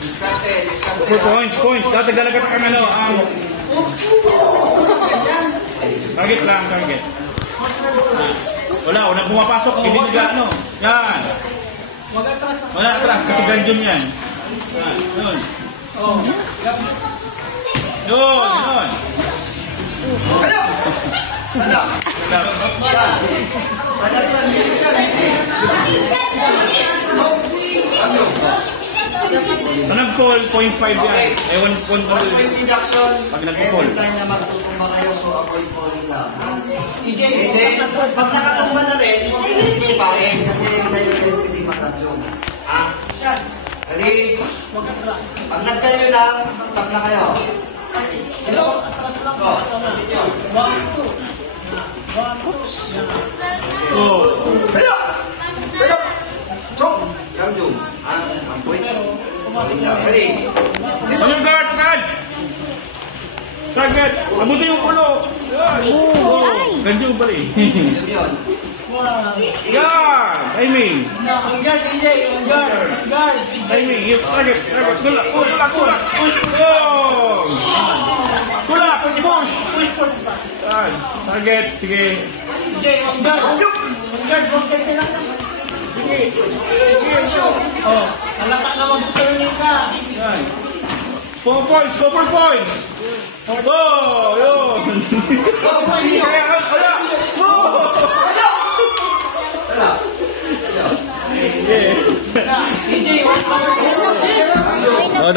Diskarte. 4 points. Dalagat ang ano, target lang, target. Wala pumapasok, hindi nila ano. Yan. Wala atras, kasi ganyan yan. Yan, yun. Yun. So nag-fall, 0.5 yan. Ewan control. Point deduction. Pag nag-fall. Every time na magtutumba kayo, so avoid falling lang. Pag nakatumba na rin, sisipain kasi tayo rin hindi matadyong. Ready? Pag nagkayo lang, stop na kayo. Hello? Hello? Chok! Kamjum. Ang point. Ready? On your guard! Target! Abutin yung ulo! Ganyan pa rin. Yun. Guard! Timing! Timing! Yung target! Tulak! Tulak! Push! Target! Sige! Yan. 4 points! Yun! Kaya, wala! Oh,